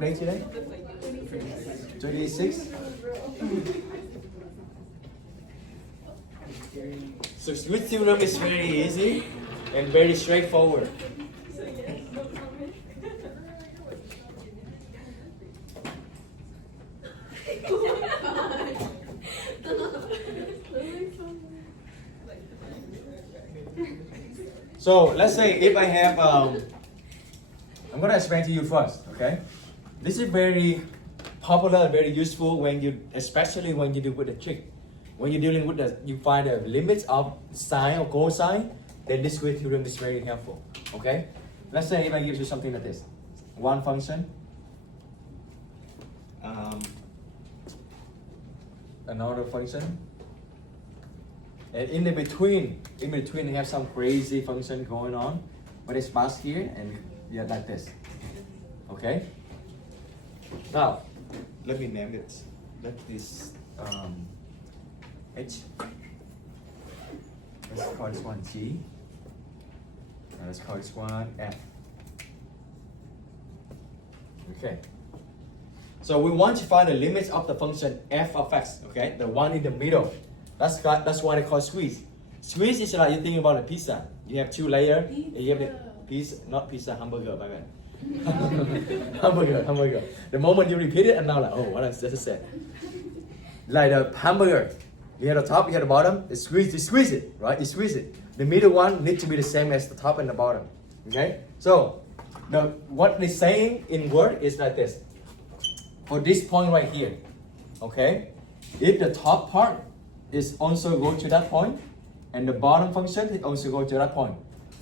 what day today? 26. So Squeeze Theorem is very easy and very straightforward. So let's say if I have, I'm gonna explain to you first, okay? This is very popular and very useful when you, especially when you do with a trick. When you're dealing with the, you find the limits of sine or cosine, then this Squeeze Theorem is very helpful, okay? Let's say if I give you something like this, one function, another function, and in between you have some crazy function going on, but it's passed here and yeah, like this. Okay. Now, let me name it. Let this H. Let's call this one G. And let's call this one F. Okay. So we want to find the limits of the function f of x. Okay, the one in the middle. That's why they call squeeze. Squeeze is like you think about a pizza. You have two layers. You have the pizza, not pizza, hamburger, by the way. hamburger. The moment you repeat it, and now like, oh, what does this say? Like the hamburger, you have the top, you have the bottom. You squeeze it, right? You squeeze it. The middle one needs to be the same as the top and the bottom. Okay. So, what they're saying in word is like this. For this point right here, okay, if the top part is also go to that point, and the bottom function is also go to that point,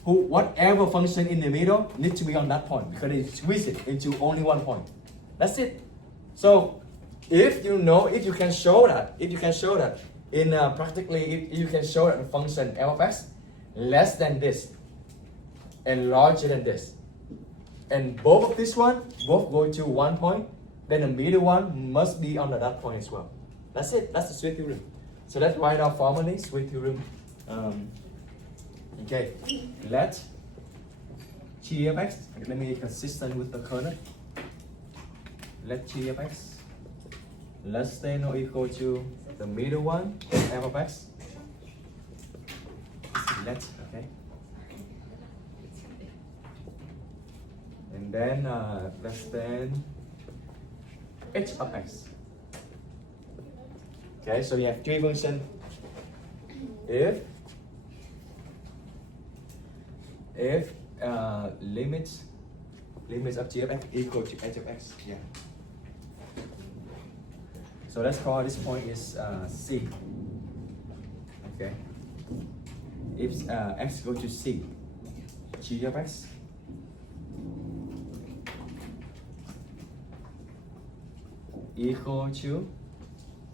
whatever function in the middle needs to be on that point because they squeeze it into only one point. That's it. So if you can show that in practically, if you can show that the function f of x less than this and larger than this, and both of this one both go to one point, then the middle one must be on that point as well. That's it. That's the Squeeze Theorem. So let's write out formally Squeeze Theorem. Okay, let g of x, let me be consistent with the kernel. Let g of x less than or equal to the middle one, f of x. Let, okay. And then less than h of x. Okay, so we have three functions. If limits of g of x equal to h of x, yeah. So let's call this point is c. Okay. If x goes to c, g of x equal to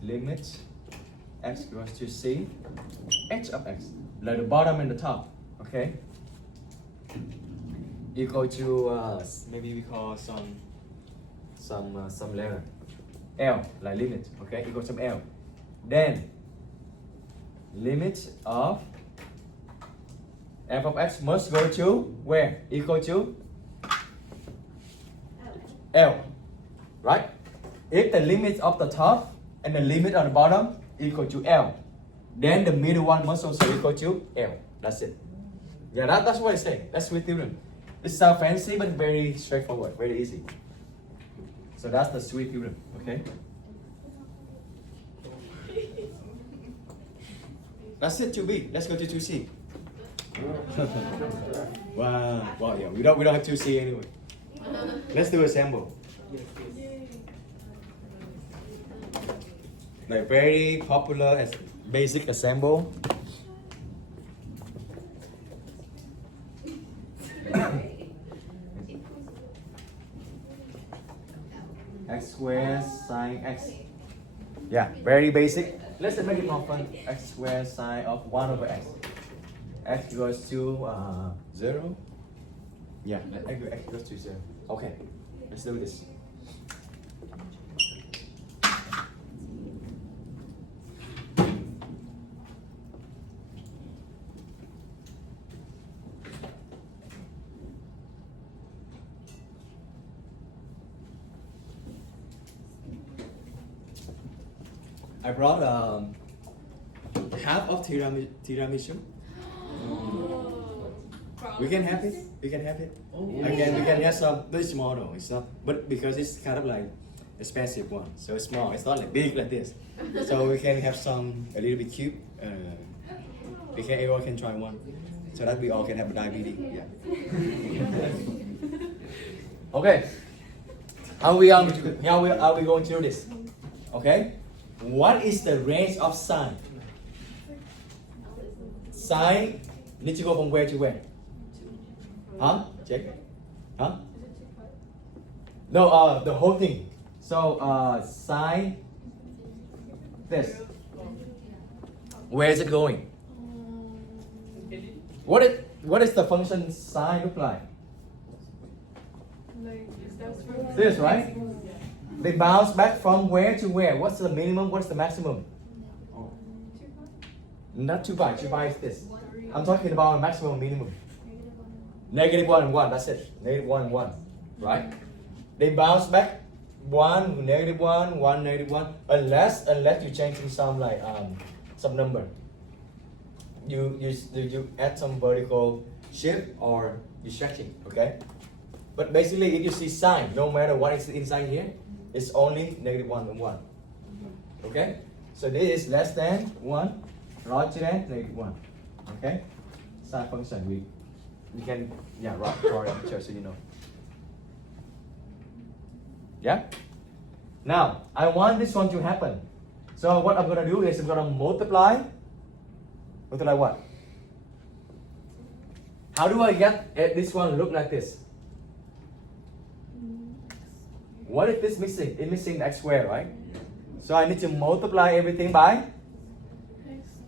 limit x goes to c, h of x, like the bottom and the top, okay, equal to maybe we call some letter l, like limit, okay, equal to l. Then limit of f of x must go to where? Equal to l, right? If the limit of the top and the limit of the bottom equal to L, then the middle one must also equal to L. That's it. Yeah, that's what I say. That's Squeeze Theorem. It sounds fancy, but very straightforward, very easy. So that's the Squeeze Theorem, okay? That's it, 2B. Let's go to 2C. Wow, yeah, we don't have 2C anyway. Let's do a sample. Like very popular as basic assemble. X squared sine x. Yeah, very basic. Let's make it more fun. X squared sine of 1 over x. X equals to 0. Yeah, x equals to 0. Okay, let's do this. I brought half of tiramisu. We can have it. We can have it. Again, we can have some very small though. It's not, but because it's kind of like expensive one, so it's small. It's not like big like this. So we can have some a little bit cute. Everyone can try one, so that we all can have diabetes. Yeah. Okay. How we are we going to do this? Okay. What is the range of sine? Sine need to go from where to where? Huh? Check. Huh? No, the whole thing. So sine this. Where is it going? What is the function sine look like? This, right? They bounce back from where to where? What's the minimum? What's the maximum? Not 2 pi. 2 pi is this. I'm talking about a maximum minimum. Negative 1 and 1. That's it. Negative 1 and 1. Right? They bounce back 1, negative 1, 1, negative 1. Unless you change in some like some number. You add some vertical shift or you stretching. Okay? But basically, if you see sine, no matter what is inside here, it's only negative 1 and 1. Okay? So this is less than 1, larger than negative 1. Okay? Sine function, we can, yeah, draw it up here so you know. Yeah? Now, I want this one to happen. So what I'm going to do is I'm going to multiply. Multiply what? How do I get this one look like this? What is this missing? It's missing x squared, right? So I need to multiply everything by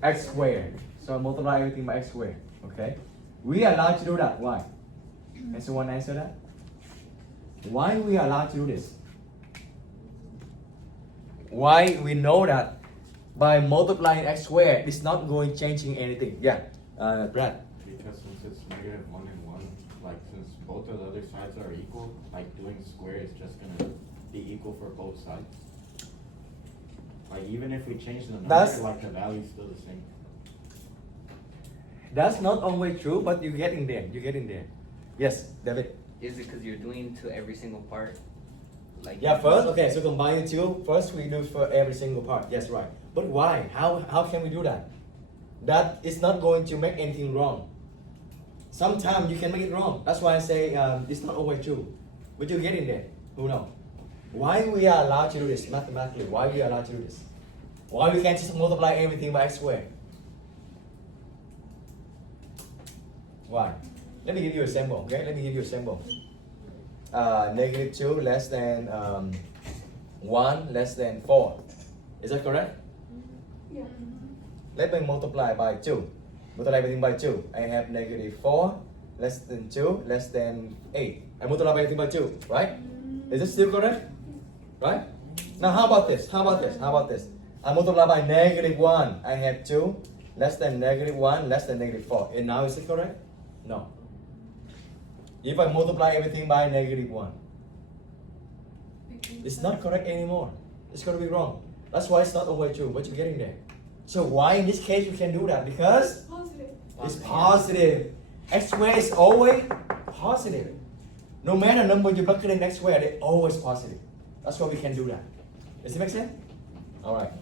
x squared. So I multiply everything by x squared. Okay? We are allowed to do that. Why? Can someone answer that? Why we are allowed to do this? Why we know that by multiplying x squared, it's not going changing anything. Yeah, Brad. Because since it's negative 1 and 1, like since both of the other sides are equal, like doing square is just gonna be equal for both sides. Like even if we change the number, like the value is still the same. That's not always true, but you get in there. You get in there. Yes, David. Is it because you're doing to every single part? Like Yeah, first, okay, so combine the two. First, we do for every single part. Yes, right. But why? How can we do that? That is not going to make anything wrong. Sometimes you can make it wrong. That's why I say it's not always true. But you get in there. Who knows? Why we are allowed to do this mathematically? Why we are allowed to do this? Why we can't just multiply everything by x squared? Why? Let me give you a sample, okay? Let me give you a sample. Negative 2 less than 1 less than 4. Is that correct? Yeah. Let me multiply by 2. Multiply everything by 2. I have negative 4 less than 2 less than 8. I multiply everything by 2, right? Is it still correct? Right? Now how about this? How about this? How about this? I multiply by negative 1. I have 2 less than negative 1 less than negative 4. And now is it correct? No. If I multiply everything by negative 1, it's not correct anymore. It's going to be wrong. That's why it's not always true, but you're getting there. So why in this case you can do that? Because Positive. it's positive. X squared is always positive. No matter number you plug in x squared, they're always positive. That's why we can do that. Does it make sense? Alright.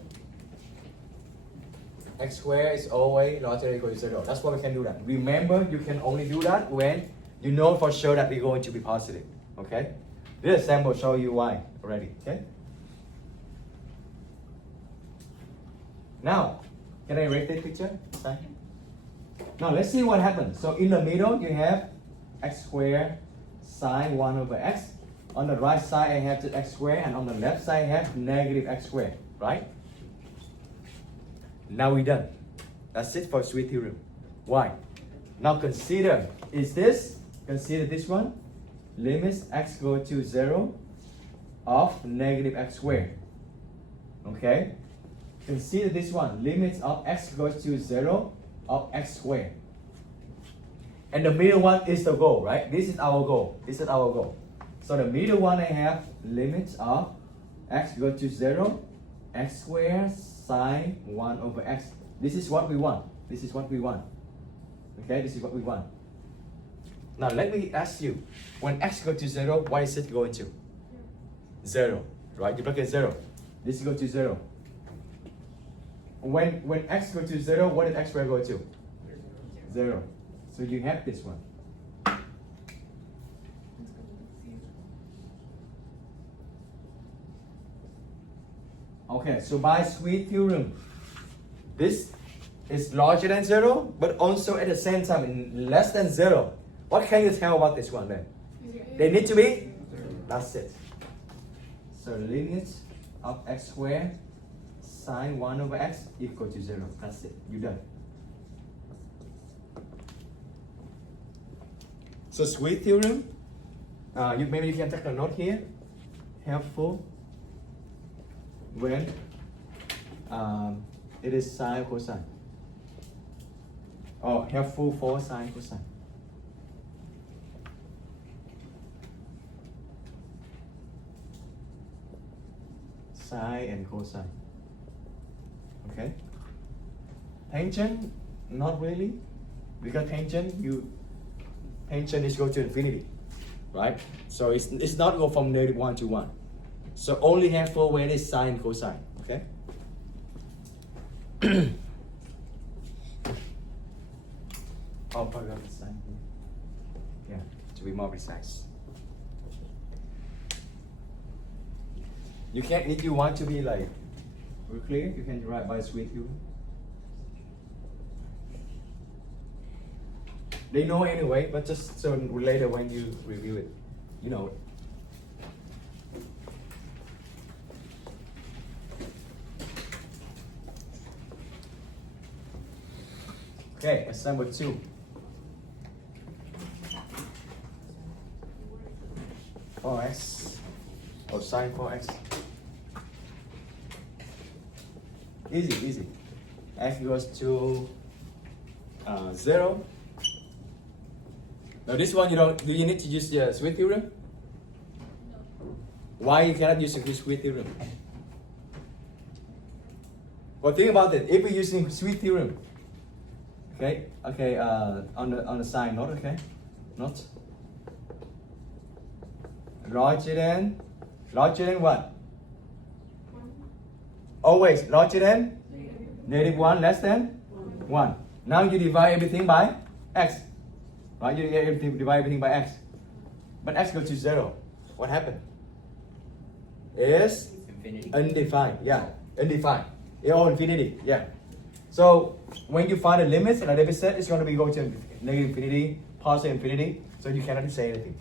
X squared is always larger than or equal to 0. That's why we can do that. Remember, you can only do that when you know for sure that we're going to be positive. Okay? This sample show you why already. Okay? Now, can I erase this picture? Now let's see what happens. So in the middle you have x squared sine 1 over x. On the right side I have the x squared, and on the left side I have negative x squared. Right? Now we're done. That's it for Squeeze Theorem. Why? Now consider this one. Limits x go to 0 of negative x squared. Okay? Consider this one. Limits of x goes to 0 of x squared. And the middle one is the goal, right? This is our goal. This is our goal. So the middle one I have limits of x goes to 0, x squared sine 1 over x. This is what we want. This is what we want. Okay, this is what we want. Now let me ask you, when x go to 0, what is it going to? 0, right? You plug in 0. This go to 0. When x go to 0, what did x squared go to? 0. So you have this one. Okay, so by Squeeze Theorem, this is larger than 0, but also at the same time less than 0. What can you tell about this one then? They need to be? That's it. So limit of x squared sine 1 over x equal to 0. That's it. You're done. So Squeeze Theorem, maybe you can take a note here. Helpful when it is sine cosine. Or helpful for sine cosine. Sine and cosine. Okay. Tangent, not really, because tangent is go to infinity, right? So it's not go from -1 to 1. So only helpful when it's sine cosine. Okay. Oh, forgot the sign. Yeah, to be more precise. You can, if you want to be like clear, you can write by Squeeze Theorem. They know anyway, but just so later when you review it, you know it. Okay, example 2. For x or sine 4x. Easy. X equals to 0. Now this one do you need to use the Squeeze Theorem? No. Why you cannot use the Squeeze Theorem? Well, think about it. If we're using Squeeze Theorem, okay, on the sine note, okay, not larger than what? Always larger than -1, less than 1. Now you divide everything by x. Right? You divide everything by x. But x goes to 0. What happened? Is Infinity. undefined. Yeah, undefined. Or infinity. Yeah. So when you find the limits, like David said, it's going to be going to negative infinity, positive infinity. So you cannot say anything.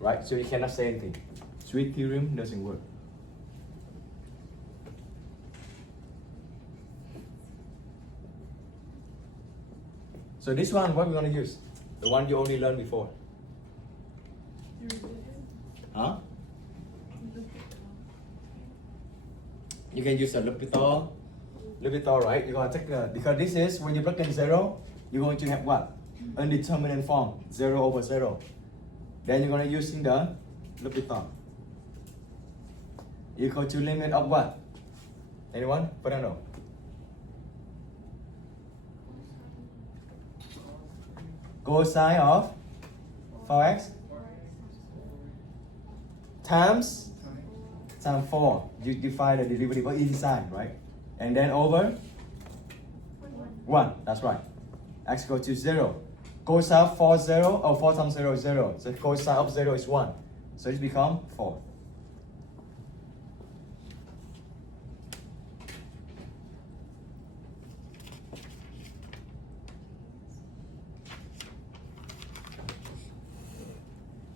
Right? So you cannot say anything. Squeeze Theorem doesn't work. So this one, what we're going to use? The one you only learned before. Huh? You can use a L'Hopital, right? You're going to take because this is, when you plug in 0, you're going to have what? Undeterminate form, 0 over 0. Then you're going to use in the L'Hopital. Equal to limit of what? Anyone? Fernando? Cosine of 4x times 4. You define the derivative of each side, right? And then over 1. That's right. X goes to 0. Cosine of 4 times 0 is 0. So cosine of 0 is 1. So it becomes 4.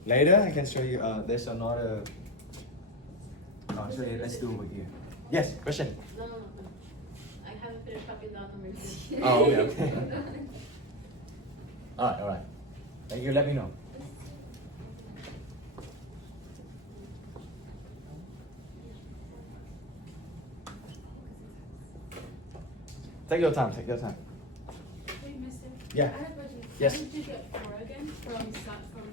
Later, I can show you. There's another. Let's do over here. Yes, question. No. I haven't finished copying down numbers. Oh, okay. All right. Thank you. Let me know. Take your time. Wait, mister. Yeah. I have a question. Yes. How did you get 4 again from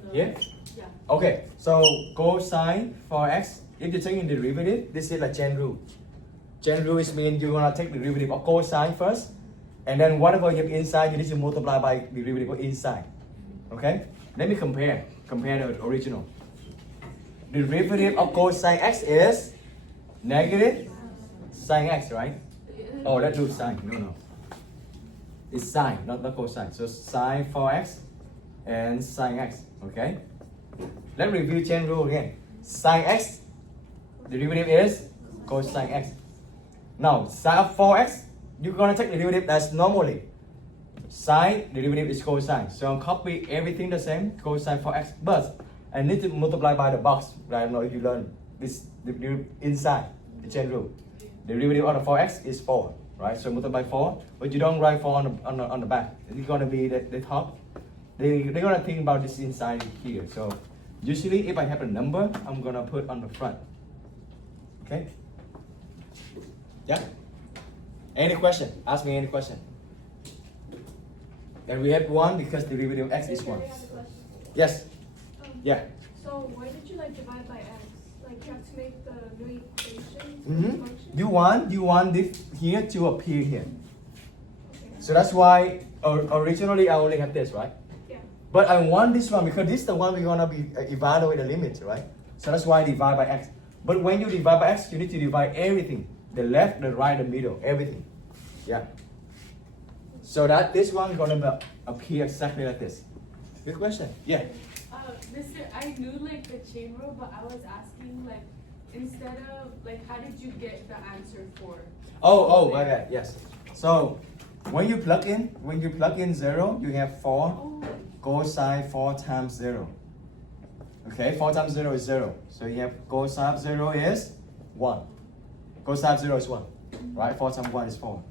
the... Yeah? Yeah. Okay, so cosine 4x, if you're taking derivative, this is like chain rule. Chain rule is mean you're gonna take the derivative of cosine first, and then whatever you have inside, you need to multiply by the derivative of inside. Okay? Let me compare the original. The derivative of cosine x is negative sine x, right? Oh, let's do sine. No. It's sine, not cosine. So sine 4x and sine x. Okay? Let's review chain rule again. Sine x, the derivative is cosine x. Now, sine of 4x, you're gonna take the derivative as normally. Sine, the derivative is cosine. So I'll copy everything the same, cosine 4x. But I need to multiply by the box. I don't know if you learn this the inside the chain rule. The derivative of the 4x is 4, right? So multiply 4, but you don't write 4 on the back. It's gonna be the top. They're gonna think about this inside here. So usually if I have a number, I'm gonna put on the front. Okay? Yeah? Any question? Ask me any question. And we have 1 because the derivative of x is 1. Yes? Yeah. So why did you like divide by x? Like you have to make the new equation function? You want this here to appear here. Okay. So that's why originally I only have this, right? Yeah. But I want this one because this is the one we're gonna be evaluate the limits, right? So that's why I divide by x. But when you divide by x, you need to divide everything. The left, the right, the middle, everything. Yeah. So that this one gonna appear exactly like this. Good question. Yeah. Mister, I knew like the chain rule, but I was asking like instead of like how did you get the answer for? Oh, my bad. Yes. So when you plug in 0, you have 4 cosine 4 times 0. Okay, 4 times 0 is 0. So you have cosine of 0 is 1. Cosine of 0 is 1. Right? 4 times 1 is 4.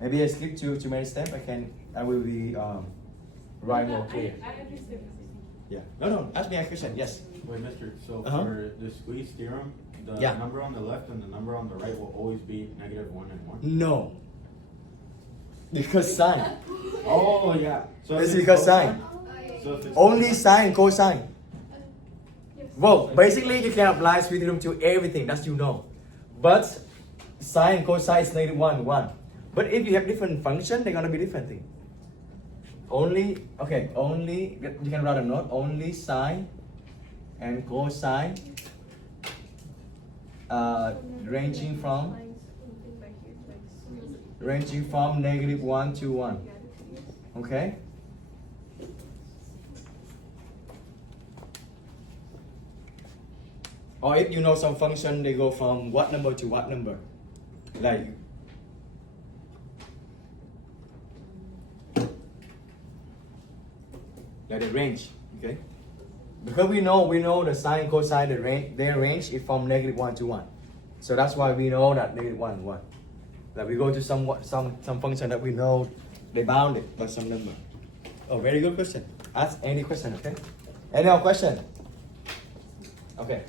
Maybe I skip too many steps. I will be right more clear. I understand. Yeah. No. Ask me a question. Yes. Wait, mister, so Uh-huh. for the squeeze theorem, the Yeah. number on the left and the number on the right will always be -1 and 1? No. Because sine. Oh, yeah. So if It's because cosine- sine. So if it's Only sine, cosine. Yes. Well, basically you can apply Squeeze theorem to everything, that's you know. But sine and cosine is -1. But if you have different function, they're gonna be different thing. Only you can write a note. Only sine and cosine, ranging from -1 to 1. Okay. Or if you know some function, they go from what number to what number, like. Like the range, okay? Because we know the sine, cosine, their range is from -1 to 1. So that's why we know that -1, 1. Like we go to some function that we know they bound it by some number. Oh, very good question. Ask any question, okay? Any other question? Okay.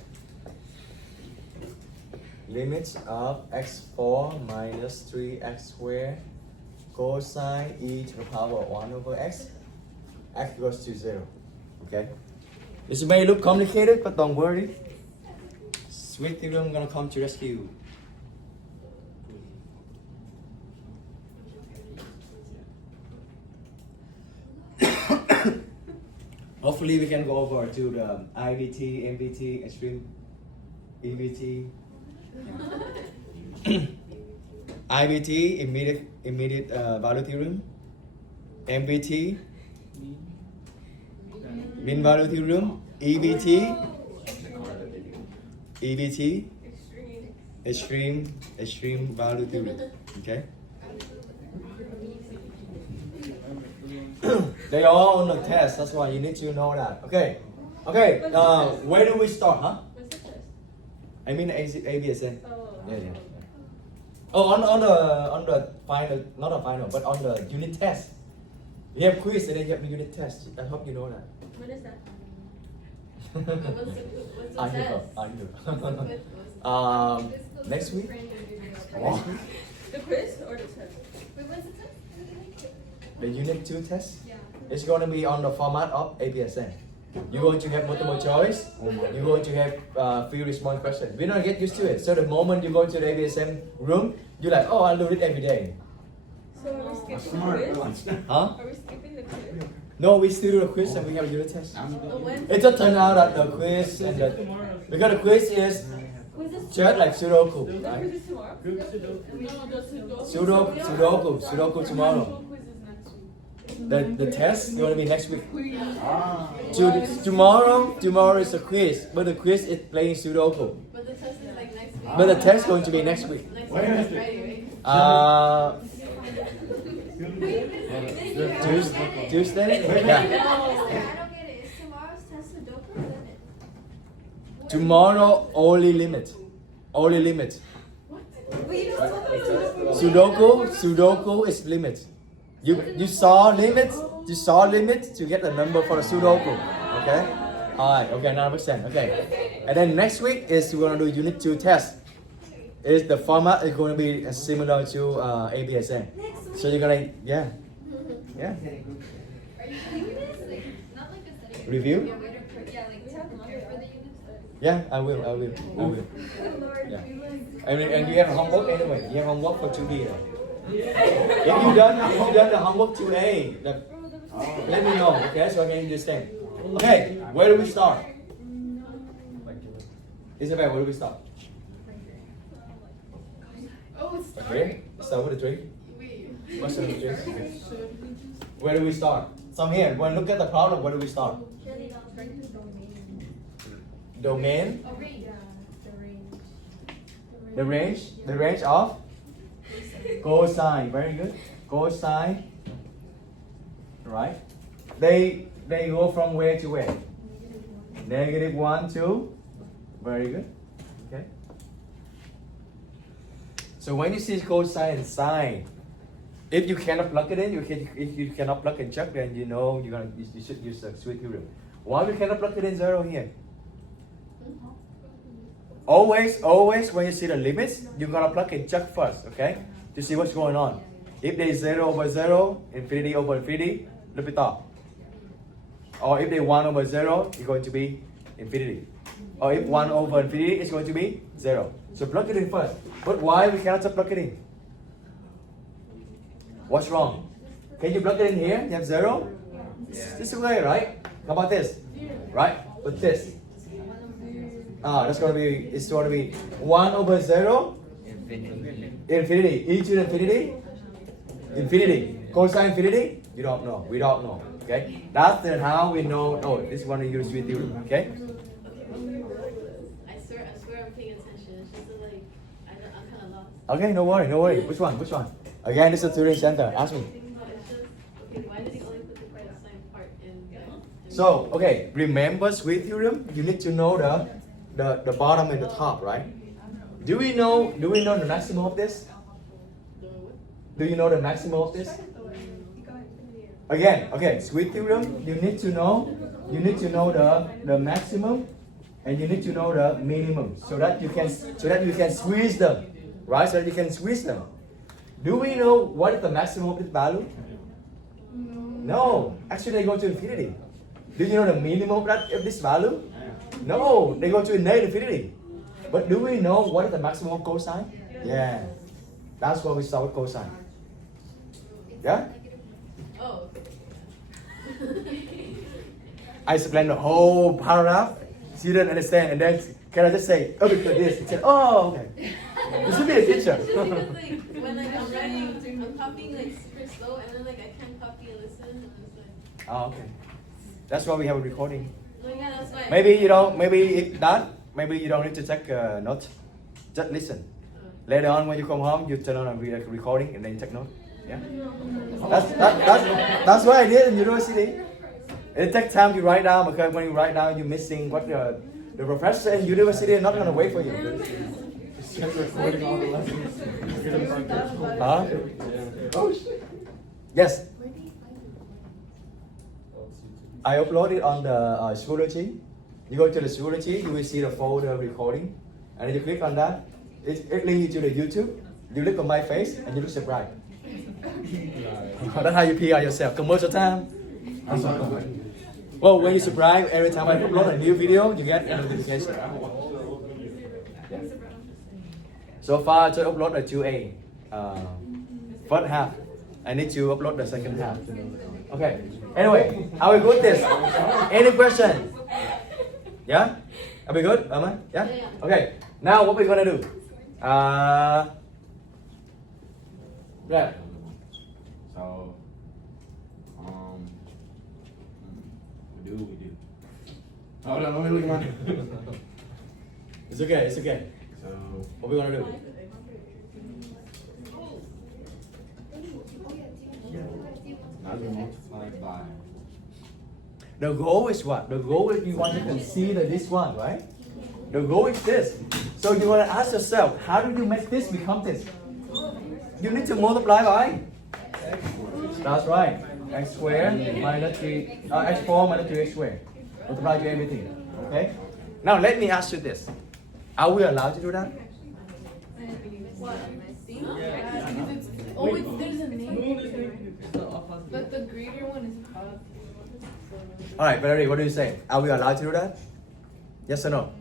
Limits of x4 minus 3x squared cosine e to the power of 1 over x. X goes to 0. Okay? This may look complicated, but don't worry. Squeeze theorem gonna come to rescue. Hopefully we can go over to the IVT, MVT, extreme EVT. IVT, immediate value theorem. MVT, mean value theorem. EVT, extreme value theorem. Okay. They are all on the test. That's why you need to know that. Okay. Okay. Where do we start, huh? What's the test? I mean ABSN. Oh. Yeah. Oh, on the final, not the final, but on the unit test. You have quiz and then you have the unit test. I hope you know that. What is that? What's the I test? know. Next week. Oh, The quiz or the test? Wait, what's the test? the unit 2 test. Yeah. It's gonna be on the format of ABSN. You're going to have multiple choice. You're going to have few response questions. We're gonna get used to it. So the moment you go to the ABSM room, you're like, oh, I'll do it every day. So are we skipping Smart. the quiz? Huh? Are we skipping the quiz? No, we still do the quiz and we have a unit test. Oh, when? It just turned out that the quiz and the because the quiz is just like Sudoku, The right? quiz is tomorrow? No, the Sudoku. Sudoku tomorrow. Actual quiz is next week. The test is gonna be next week. Ah. Tomorrow is a quiz, but the quiz is playing Sudoku. But the test is like next week. But the test is going to be next week. Next week is Friday, Tuesday? right? Yeah. I don't get it. Is tomorrow's test Sudoku or limit? Tomorrow only limit. Only limit. Sudoku is limit. You saw limit to get the number for the Sudoku. Okay? Alright, okay, now understand. Okay. And then next week is we're gonna do unit 2 test. Is the format is going to be similar to ABSN. So you're gonna yeah. Are you doing this? Like, not like a study. Review? Yeah, like prepare for the units. Yeah, I will. Yeah. And you have homework anyway. You have homework for 2B. If you done the homework 2A, let me know, okay? So I can understand. Okay, where do we start? Isabel, where do we start? Oh, it's Okay, start with the tree. Wait. What's the tree? Where do we start? So here, when look at the problem, where do we start? Domain. Oh, range. The range of cosine. Very good. Cosine. Right. They go from where to where? -1 to. Very good. Okay. So when you see cosine and sine, if you cannot plug it in, if you cannot plug and check, then you know you should use the Squeeze Theorem. Why we cannot plug it in 0 here? Always when you see the limits, you're gonna plug and check first, okay? To see what's going on. If there is 0 over 0, infinity over infinity, look at top. Or if they 1 over 0, it's going to be infinity. Or if 1 over infinity, it's going to be 0. So plug it in first. But why we cannot just plug it in? What's wrong? Can you plug it in here? You have 0? This way, right? How about this? Right? With this. It's going to be 1 over 0, infinity. E to the infinity. Cosine infinity? You don't know. We don't know. Okay? That's then how we know. Oh, this is one of your Squeeze Theorem. Okay? I swear I'm paying attention. It's just that, like, I'm kind of lost. Okay, no worry. Which one? Again, this is the tutoring center. Ask me. No, it's just, okay, why did he only put the cosine part in? So, okay, remember Squeeze Theorem? You need to know the bottom and the top, right? Do we know the maximum of this? Do you know the maximum of this? Again, okay, Squeeze Theorem, you need to know the maximum and you need to know the minimum so that you can squeeze them, right? So that you can squeeze them. Do we know what is the maximum of this value? No, actually they go to infinity. Do you know the minimum of this value? No, they go to negative infinity. But do we know what is the maximum of cosine? Yeah, that's why we start with cosine. Yeah? Oh. I explained the whole paragraph. She didn't understand, and then can I just say, oh, because this? She said, oh, okay. You should be a teacher. It's just because, like, when like, I'm writing, I'm copying like super slow, and then like I can't copy and listen, and it's like. Oh, okay. That's why we have a recording. No, yeah, that's why. Maybe you don't need to take a note. Just listen. Later on, when you come home, you turn on a recording and then you take note. Yeah. That's what I did in university. It takes time to write down because when you write down, you're missing what the professor in university is not gonna wait for you. It's just recording all the lessons. Huh? Oh shit. Yes. I uploaded on the Schoology. You go to the Schoology, you will see the folder recording, and then you click on that. It links you to the YouTube. You look at my face and you look surprised. That's how you PR yourself. Commercial time. Well, when you subscribe, every time I upload a new video, you get a notification. So far, I upload the 2A, first half. I need to upload the second half. Okay. Anyway, are we good with this? Any question? Yeah? Are we good, Mama? Yeah? Okay. Now, what we're gonna do? Yeah. So, we do. Hold on, let me look at mine. It's okay, it's okay. So, What we gonna do? now we multiply by. The goal is what? The goal is you want to consider this one, right? The goal is this. So you want to ask yourself, how do you make this become this? You need to multiply by. That's right. X squared minus 3, x4 minus 3x squared. Multiply to everything. Okay? Now let me ask you this. Are we allowed to do that? What? Oh, there's a name. But the greater one is up. Alright, Valerie, what do you say? Are we allowed to do that? Yes or no? No,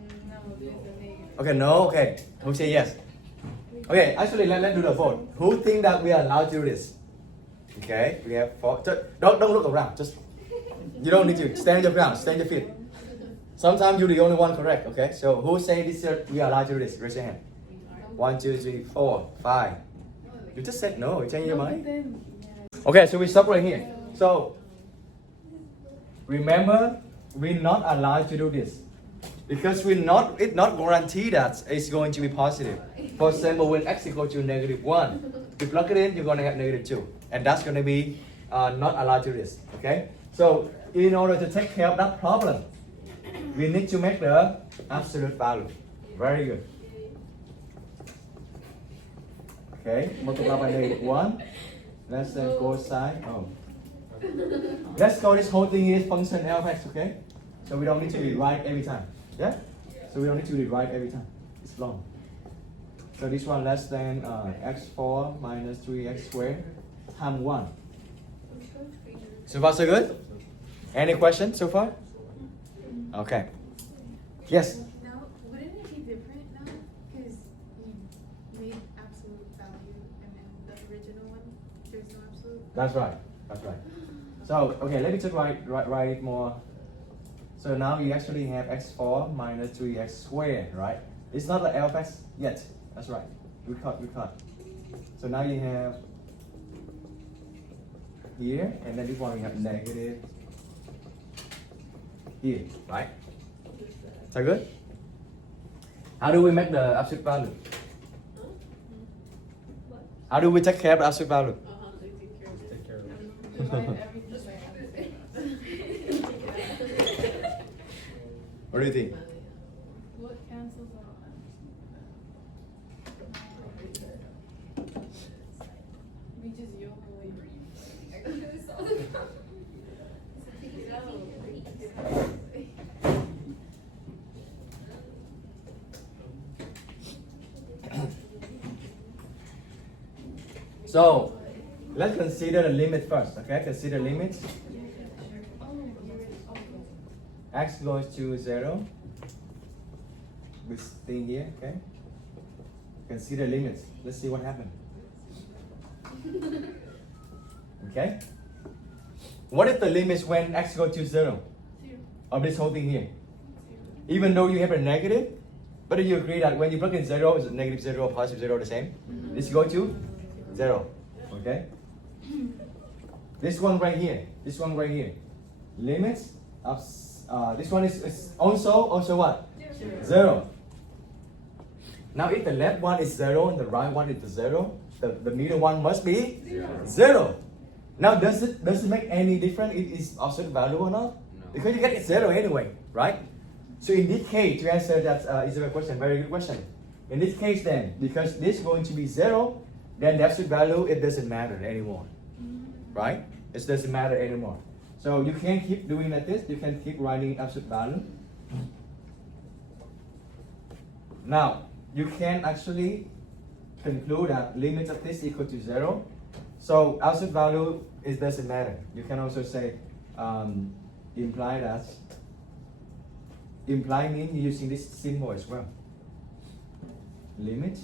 there's a negative. Okay, no, okay. Who say yes? Okay, actually let's do the vote. Who think that we are allowed to do this? Okay, we have 4. Don't look around. Just you don't need to stand your ground, stand your feet. Sometimes you're the only one correct, okay? So who say this we are allowed to do this? Raise your hand. 1, 2, 3, 4, 5. You just said no, you change your mind. Okay, so we stop right here. So remember, we're not allowed to do this. Because it's not guaranteed that it's going to be positive. For example, when x equals to -1, you plug it in, you're going to have -2. And that's going to be not allowed to do this. Okay? So in order to take care of that problem, we need to make the absolute value. Very good. Okay, multiply by -1. Let's then go side. Oh. Let's call this whole thing is function f of x, okay? So we don't need to rewrite every time. Yeah? So we don't need to rewrite every time. It's long. So this one less than x4 minus 3x squared times 1. So far so good? Any questions so far? Okay. Yes? Now, wouldn't it be different now? Because you made absolute value and then the original one, there's no absolute. That's right. That's right. So, okay, let me just write it more. So now you actually have x4 minus 3x squared, right? It's not the L of x yet. That's right. We cut. So now you have here, and then this one we have negative here, right? Is that good? How do we make the absolute value? How do we take care of the absolute value? Take care of it. Divide everything by What do you think? what cancels out? We just yoga away. So let's consider the limit first, okay? Consider limits. X goes to 0. This thing here, okay? Consider limits. Let's see what happens. Okay? What if the limits when x goes to 0 of this whole thing here? Even though you have a negative, but do you agree that when you plug in 0, is it -0 or +0 the same? This go to 0. Okay? This one right here. Limits of this one is also what? 0. Now if the left one is 0 and the right one is the 0, the middle one must be 0. Now does it make any difference if it's absolute value or not? No. Because you get it 0 anyway, right? So in this case, to answer that is a question, very good question. In this case then, because this is going to be 0, then the absolute value, it doesn't matter anymore. Right? It doesn't matter anymore. So you can keep doing like this, you can keep writing absolute value. Now, you can actually conclude that limit of this equal to 0. So absolute value, it doesn't matter. You can also say imply that imply means you're using this symbol as well. Limit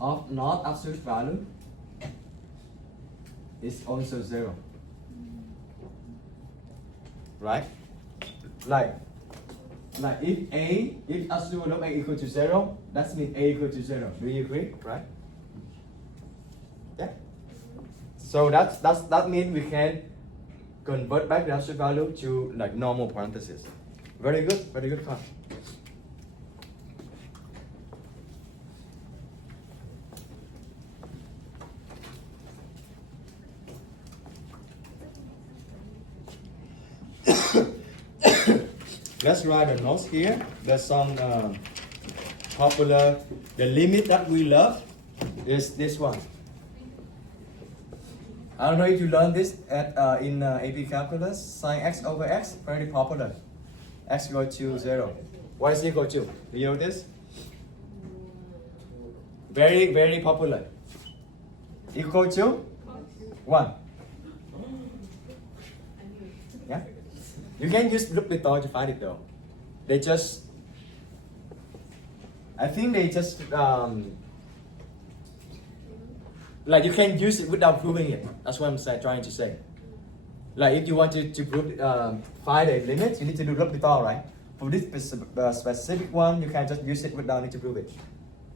of not absolute value is also 0. Right? Like if absolute value of a equal to 0, that means a equal to 0. Do you agree? Right? Yeah. So that means we can convert back the absolute value to like normal parentheses. Very good class. Let's write a note here. There's some popular. The limit that we love is this one. I don't know if you learned this at in AP calculus. Sin x over x, very popular. X equal to 0. What is equal to? Do you know this? Very popular. Equal to 1. Yeah. You can use L'Hopital to find it though. They just, I think they just, like you can use it without proving it. That's what I'm trying to say. Like if you want to prove, find a limit, you need to do L'Hopital, right? For this specific one, you can just use it without need to prove it.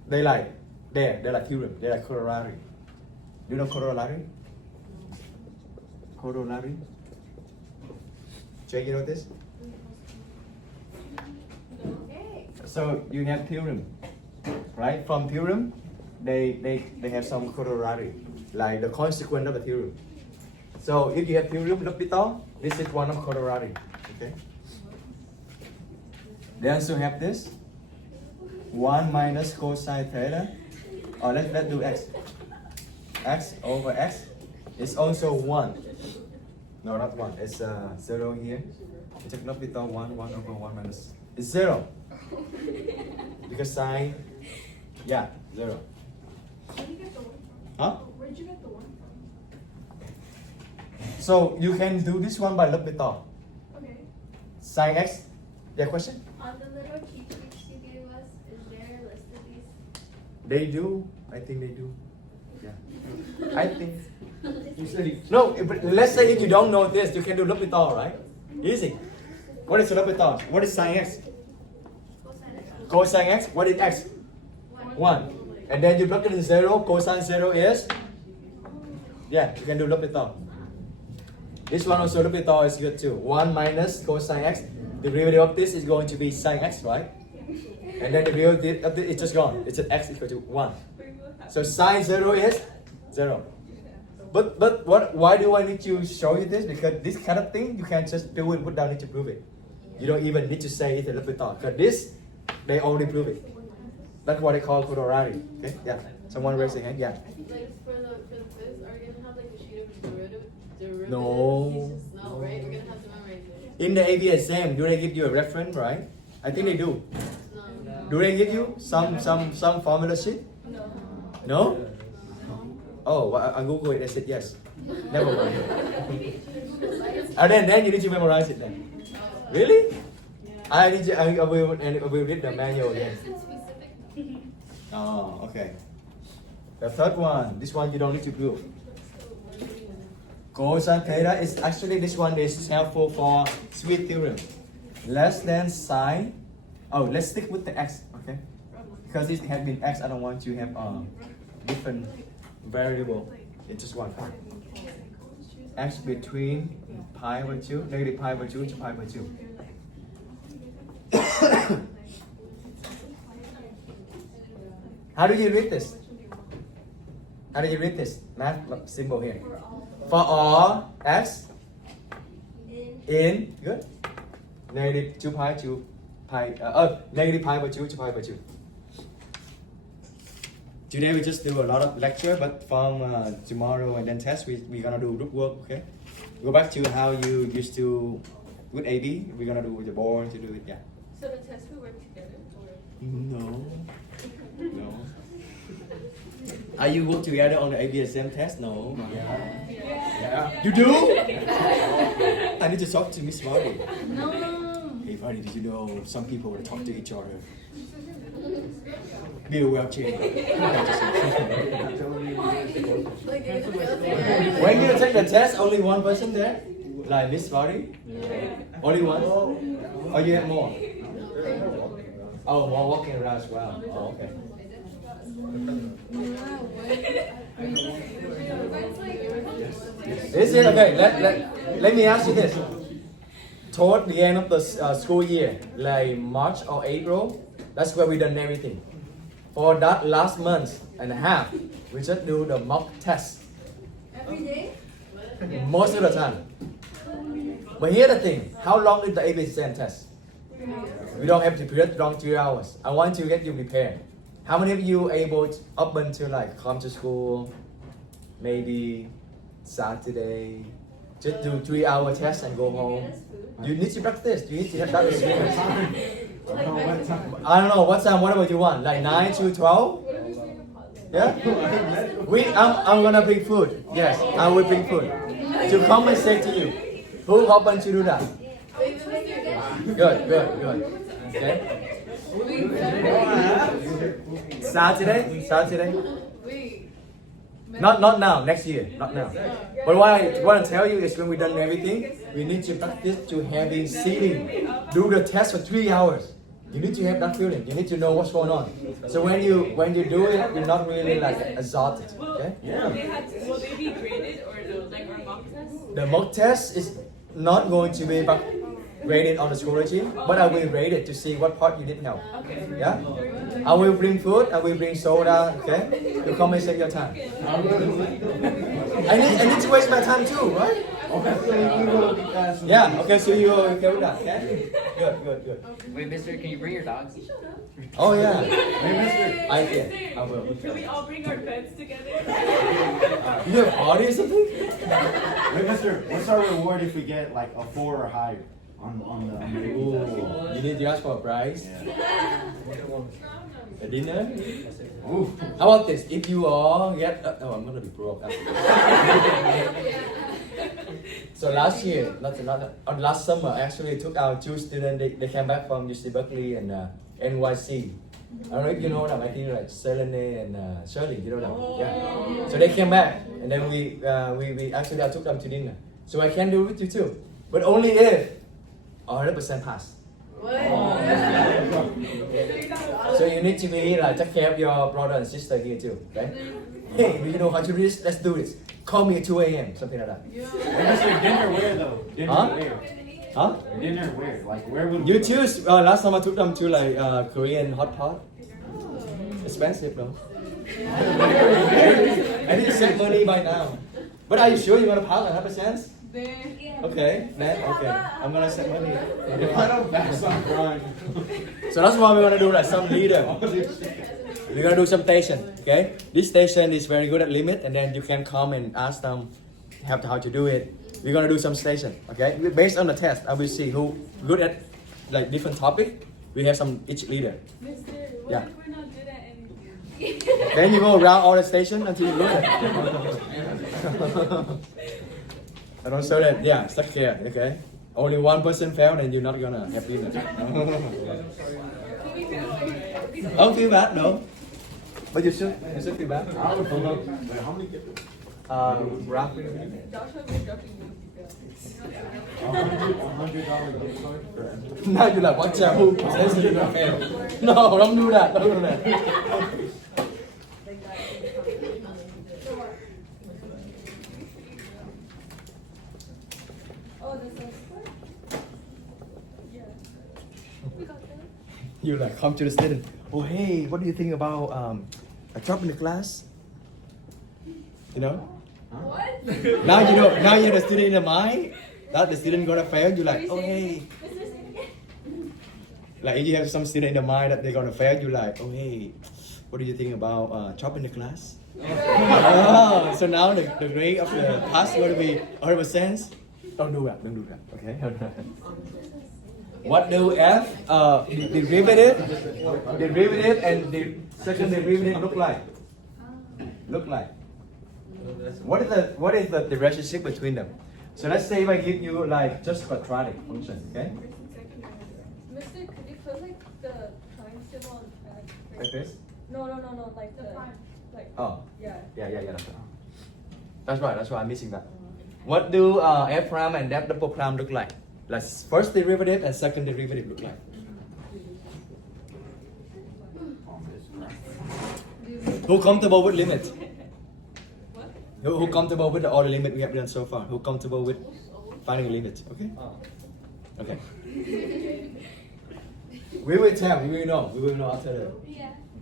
They're like theorem, they're like corollary. Do you know corollary? Corollary? Jake, you know this? So you have theorem, right? From theorem, they have some corollary, like the consequence of the theorem. So if you have theorem L'Hopital, this is one of corollary. Okay. They also have this 1 minus cosine theta. Or let's do x. X over x is also 1. No, not 1. It's 0 here. You take L'Hopital 1 over 1 minus. It's 0. Because sine, yeah, 0. Where'd you get the 1 from? Huh? Where'd you get the 1 from? So you can do this one by L'Hopital. Okay. Sine x. Yeah, question? On the little cheat sheets you gave us, is there a list of these? They do. I think they do. Yeah. I think. No, but let's say if you don't know this, you can do L'Hopital, right? Easy. What is L'Hopital? What is sine x? Cosine x. What is x? 1. And then you plug it in 0. Cosine 0 is? Yeah, you can do L'Hopital. This one also L'Hopital is good too. 1 minus cosine x. The derivative of this is going to be sine x, right? And then the derivative of this is just gone. It's an x equal to 1. So sine 0 is 0. But why do I need to show you this? Because this kind of thing, you can just do it without need to prove it. You don't even need to say it's a L'Hopital. Because this, they already prove it. That's what they call corollary. Okay? Yeah. Someone raise their hand. Yeah. Like for the quiz, are we gonna have like a sheet of derivative? No. No, right? We're gonna have to memorize it. In the AP exam, do they give you a reference, right? I think they do. No. Do they give you some formula sheet? No. No? Oh, well, I Google it. They said yes. Never mind. And then you need to memorize it then. Really? I need to. I will read the manual again. Oh, okay. The third one. This one you don't need to prove. Cosine theta is actually this one is helpful for Squeeze theorem. Less than sine. Oh, let's stick with the x. Okay. Because this has been x, I don't want to have different variable. It's just one. X between pi over 2, negative pi over 2 to pi over 2. How do you read this? How do you read this? Math symbol here. For all x in good. Negative 2 pi to pi. Negative pi over 2 to pi over 2. Today we just do a lot of lecture, but from tomorrow and then test, we're gonna do group work, okay? Go back to how you used to with AB. We're gonna do with the board to do it, yeah. So the test will work together? Or? No. Are you work together on the ABSM test? No. Yeah. Yeah. You do? I need to talk to Miss Marty. No. Hey Marty, did you know some people will talk to each other? Bill will change. Like if it feels like When you take the test, only one person there? Like Miss Marty? Only one? Or you have more? Oh, more walking around as well. Oh, okay. This is okay. Let me ask you this. Toward the end of the school year, like March or April, that's where we done everything. For that last month and a half, we just do the mock test every day. most of the time. But here's the thing: how long is the ABC test? We don't have to prepare long 3 hours. I want to get you prepared. How many of you able to, up until like come to school, maybe Saturday, just do 3 hour test and go home? You need to practice. You need to have that experience. I don't know what time. Whatever you want, like 9 to 12. Yeah. I'm gonna bring food. Yes, I will bring food to compensate to you. Who happen to do that? Good. Okay. Saturday. Not now. Next year. Not now. But what I want to tell you is when we done everything, we need to practice to having sitting. Do the test for 3 hours. You need to have that feeling. You need to know what's going on. So when you do it, you're not really like exhausted. Okay? Will they be graded or like our mock test? The mock test is not going to be graded on the school regime, but I will rate it to see what part you didn't help. Okay. Yeah? I will bring food, I will bring soda, okay? You come and save your time. I need to waste my time too, right? Yeah, okay, so you're okay with that, okay? Good. Wait, mister, can you bring your dogs? Oh yeah. I can. I will. Can we all bring our pets together? You have party or something? Wait, mister, what's our reward if we get like a 4 or higher on the Ooh, you need to ask for a prize? Yeah. A dinner? Ooh. How about this? If you all get, oh, I'm gonna be broke after this. So last year, last summer, I actually took out 2 students. They came back from UC Berkeley and NYC. I don't know if you know them. I think like Selene and Shirley. You know them? Yeah. So they came back, and then we actually I took them to dinner. So I can do it with you too, but only if 100% pass. So you need to be like take care of your brother and sister here too, right? Hey, do you know how to do this? Let's do this. Call me at 2 a.m. something like that. Wait, mister, dinner where though? Dinner Huh? where? Huh? Dinner where? Like where would You choose. Last time I took them to like Korean hot pot. Expensive though. I need to save money by now. But are you sure you're gonna pass 100%? Okay, then okay. I'm gonna save money. I don't pass on crime. So that's why we're gonna do like some leader. We're gonna do some station. Okay, this station is very good at limit, and then you can come and ask them how to do it. We're gonna do some station. Okay, based on the test, I will see who good at like different topic. We have some each leader. Mister, what Yeah. if we're not good at anything? Then you go around all the station until you good. I don't so that take care. Okay, only one person failed, and you're not gonna have dinner. Don't feel bad, no. But you should feel bad. I would feel like, wait, how many get Roughly. $100 gift card for everyone? Now you're like, watch out, who says you're gonna fail? No, don't do that. Don't do that. You like come to the student. Oh hey, what do you think about a job in the class? You know? What? Now you know. Now you're the student in the mind. That the student gonna fail. You like, oh hey. Like if you have some student in the mind that they're gonna fail, you like, oh hey, what do you think about job in the class? Oh, so now the grade of the pass gonna be 100%. Don't do that. Don't do that. Okay. What do F, derivative, and the second derivative look like? Look like. What is the relationship between them? So let's say if I give you like just quadratic function, okay? Mister, could you put like the prime symbol on Like this? No, like the prime. Like Oh, yeah. yeah. That's right. That's why I'm missing that. What do f prime and f double prime look like? Like first derivative and second derivative look like. On this graph. Who comfortable with limit? Who comfortable with all the limit we have done so far? Who comfortable with finding a limit? Okay. Okay. We will tell. We will know. We will know after the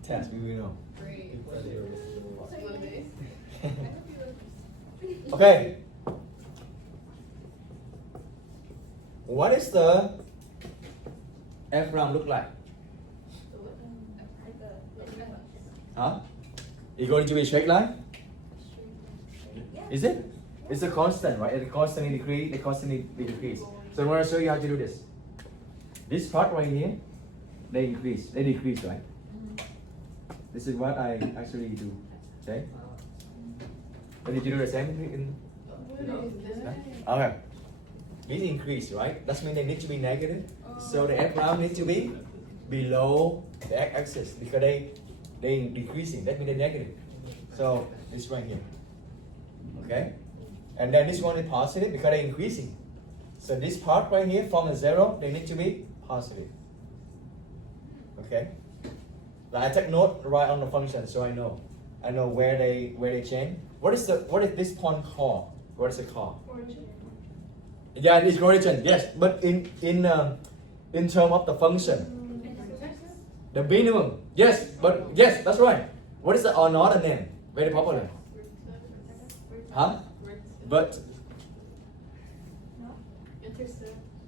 test. We will know. Okay. What is the f prime look like? Huh? Is going to be a straight line? Is it? It's a constant, right? It constantly decrease. It constantly decrease. So I want to show you how to do this. This part right here, they increase. They decrease, right? This is what I actually do. Okay. But did you do the same in? Okay. This increase, right? That means they need to be negative. So the f prime needs to be below the x-axis because they decreasing. That means they're negative. So this right here. Okay. And then this one is positive because they're increasing. So this part right here from a 0, they need to be positive. Okay. Like I take note right on the function so I know where they change. What is this point called? What is it called? Origin. Yeah, it's origin. Yes, but in terms of the function, the minimum. Yes, but yes, that's right. What is the another name? Very popular. Huh? But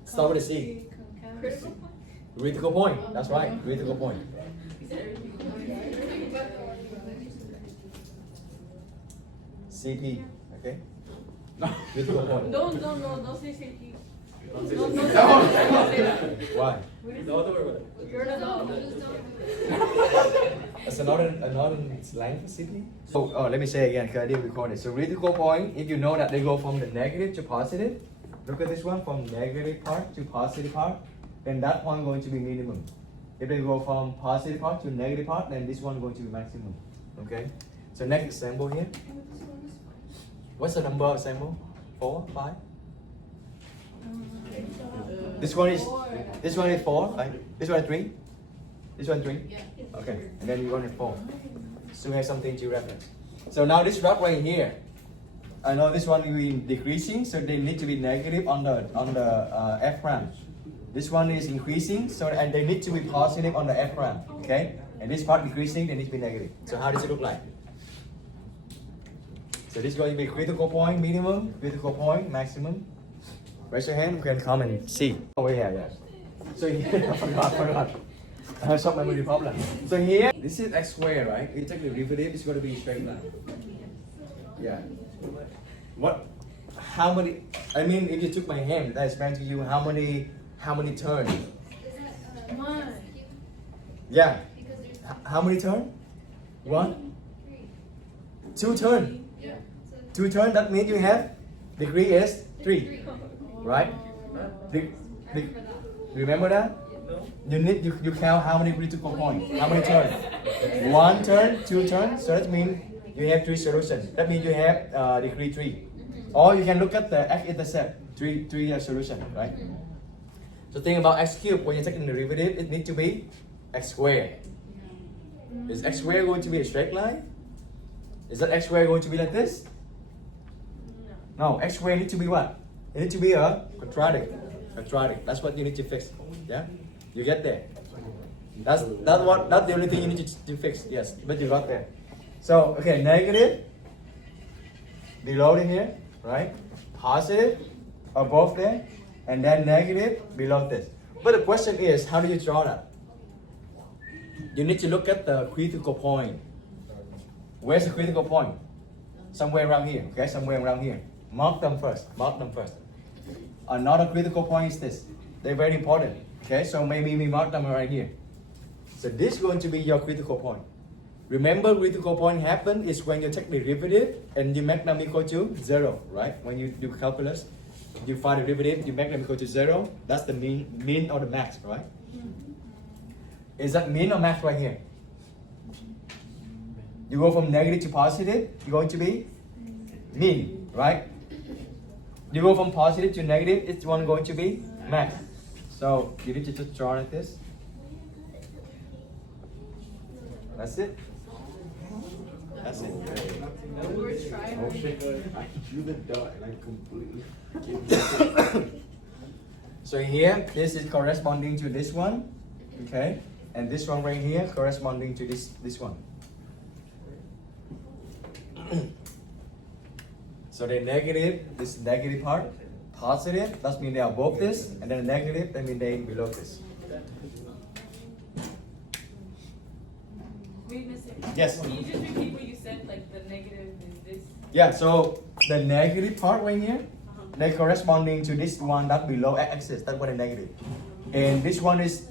start with a C. Critical point. That's right. Critical point. CP. Okay. Critical point. Don't say CP. Why? You're an adult. That's another slang for CP. So let me say again because I didn't record it. So critical point, if you know that they go from the negative to positive, look at this one from negative part to positive part, then that point going to be minimum. If they go from positive part to negative part, then this one going to be maximum. Okay. So next example here. What's the number of example? 4, 5. This one is 4, right? This one is 3. This one 3. Yeah. Okay, and then you want it 4. So we have something to reference. So now this graph right here, I know this one will be decreasing, so they need to be negative on the f prime. This one is increasing, so and they need to be positive on the f prime. Okay, and this part decreasing, they need to be negative. So how does it look like? So this is going to be critical point minimum, critical point maximum. Raise your hand, you can come and see. Oh yeah, yes. So here, I forgot. I have some memory problem. So here, this is x squared, right? You take the derivative, it's going to be a straight line. Yeah. What? How many? I mean, if you took my hand, I explain to you how many turns. One. Yeah. How many turns? 1, 2 turns. 2 turns. That means you have degree is 3, right? Remember that? You count how many critical points, how many turns? 1 turn, 2 turns. So that means you have 3 solutions. That means you have degree 3. Or you can look at the x-intercept, 3 solution, right? So think about x cubed. When you're taking the derivative, it needs to be x squared. Is x squared going to be a straight line? Is that x squared going to be like this? No, x squared needs to be what? It needs to be a quadratic. Quadratic. That's what you need to fix. Yeah, you get there. That's the only thing you need to fix. Yes, but you got there. So okay, negative below in here, right? Positive above there, and then negative below this. But the question is, how do you draw that? You need to look at the critical point. Where's the critical point? Somewhere around here. Okay, somewhere around here. Mark them first. Mark them first. Another critical point is this. They're very important. Okay, so maybe we mark them right here. So this is going to be your critical point. Remember, critical point happen is when you take derivative and you make them equal to 0, right? When you do calculus, you find the derivative, you make them equal to 0. That's the mean or the max, right? Is that mean or max right here? You go from negative to positive, you're going to be mean, right? You go from positive to negative, it's one going to be max. So you need to just draw like this. That's it. That's it. We're trying. Oh shit, I drew the dot and I completely So here, this is corresponding to this one, okay? And this one right here corresponding to this one. So the negative, this negative part, positive, that means they are above this, and then the negative, that means they are below this. Wait a second. Yes. Can you just repeat what you said? Like the negative is this. Yeah, so the negative part right here, they corresponding to this one that below x-axis, that's what the negative. And this one is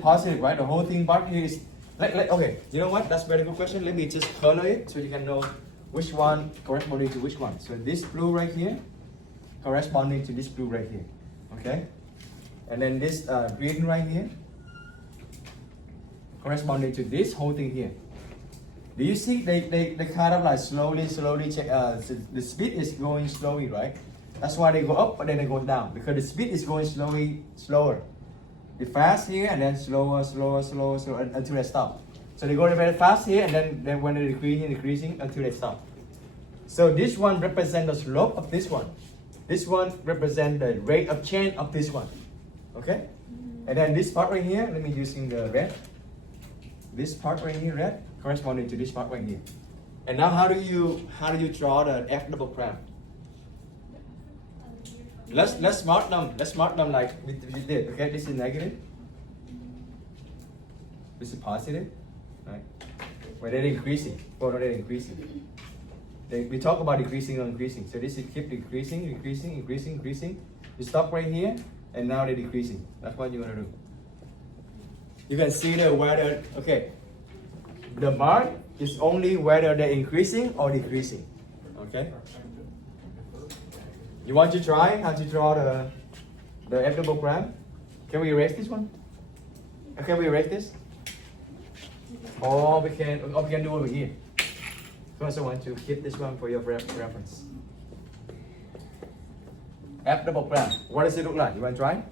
positive, right? The whole thing part here is, okay, you know what? That's a very good question. Let me just color it so you can know which one corresponding to which one. So this blue right here corresponding to this blue right here, okay? And then this green right here corresponding to this whole thing here. Do you see they kind of like slowly check, the speed is going slowly, right? That's why they go up but then they go down, because the speed is going slower. They fast here and then slower until they stop. So they go very fast here and then when they're decreasing until they stop. So this one represents the slope of this one. This one represents the rate of change of this one. Okay? And then this part right here, let me using the red. This part right here, red, corresponding to this part right here. And now how do you draw the F double prime? Let's mark them like we did. Okay, this is negative. This is positive, right? When they're increasing, or they're increasing. We talk about decreasing or increasing. So this is keep increasing. You stop right here, and now they're decreasing. That's what you want to do. You can see the whether, okay, the mark is only whether they're increasing or decreasing. Okay. You want to try how to draw the F double prime? Can we erase this one? Can we erase this? Or we can do over here. You also want to keep this one for your reference. F double prime. What does it look like? You want to try?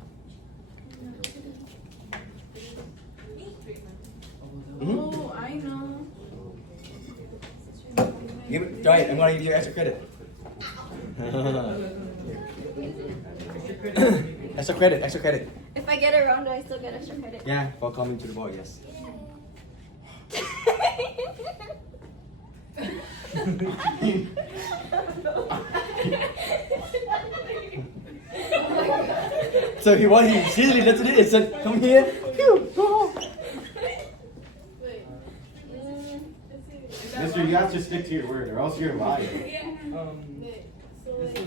Oh, I know. Try it. I'm gonna give you extra credit. Extra credit. If I get it wrong, do I still get extra credit? Yeah, for coming to the board, yes. So he what he seriously let's do it. Said, come here. Phew, go home. Wait. Mister, you have to stick to your word or else you're lying. Wait. So like.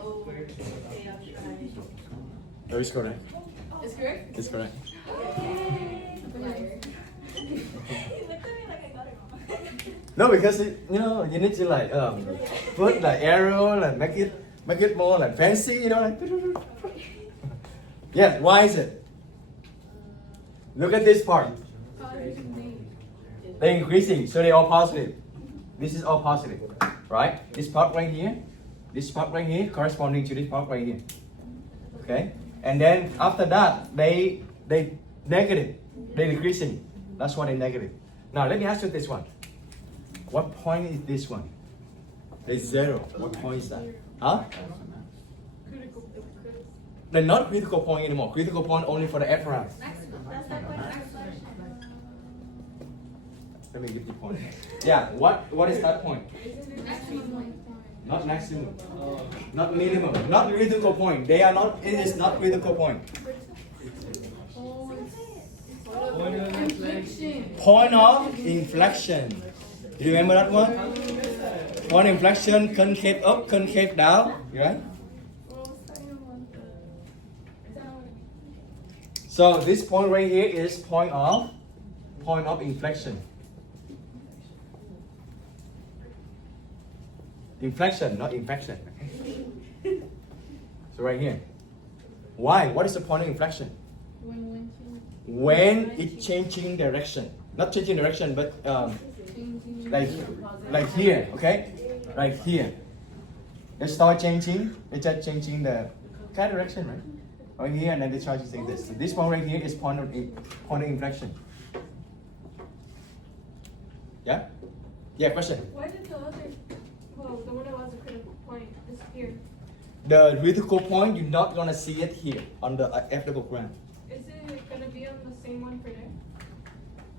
Oh, okay, I'll try. Oh, it's correct. It's correct? It's correct. Liar. He looked at me like I got it wrong. No, because you need to like put like arrow, like make it more like fancy, like. Yes. Why is it? Look at this part. They're increasing, so they're all positive. This is all positive, right? This part right here corresponding to this part right here. Okay, and then after that they negative, they're decreasing. That's why they're negative. Now let me ask you this one. What point is this one? There's 0. What point is that? Huh? They're not critical point anymore. Critical point only for the F round. That's that question. Let me give you point. Yeah. What is that point? Not maximum. Not minimum. Not critical point. They are not. It is not critical point. Point of inflection. Do you remember that one? Point of inflection, concave up, concave down. Right? So this point right here is point of inflection. Inflection, not infection. Okay? So right here. Why? What is the point of inflection? When it's changing direction. Not changing direction, but like here, okay? Right here. They start changing. They start changing the kind of direction, right? Right here, and then they try to say this. So this one right here is point of inflection. Yeah? Yeah, question. Why did the other, well, the one that was a critical point disappear? The critical point, you're not gonna see it here on the f-diagram. Is it gonna be on the same one for there?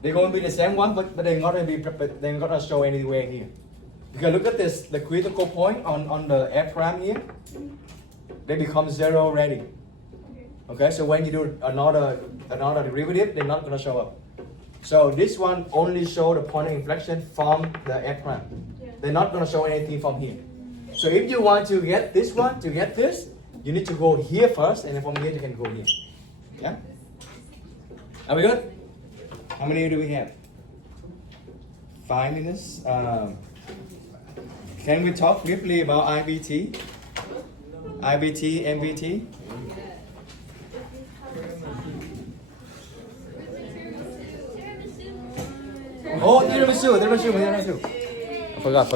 They're going to be the same one, but they're not going to be. They're not going to show anywhere here. You can look at this. The critical point on the f prime here, they become 0 already. Okay. Okay, so when you do another derivative, they're not going to show up. So this one only show the point of inflection from the f prime. Yeah. They're not going to show anything from here. So if you want to get this one, to get this, you need to go here first, and then from here you can go here. Yeah. Are we good? How many do we have? 5 minutes. Can we talk briefly about IBT? IBT, MBT? Oh, tiramisu. Forgot.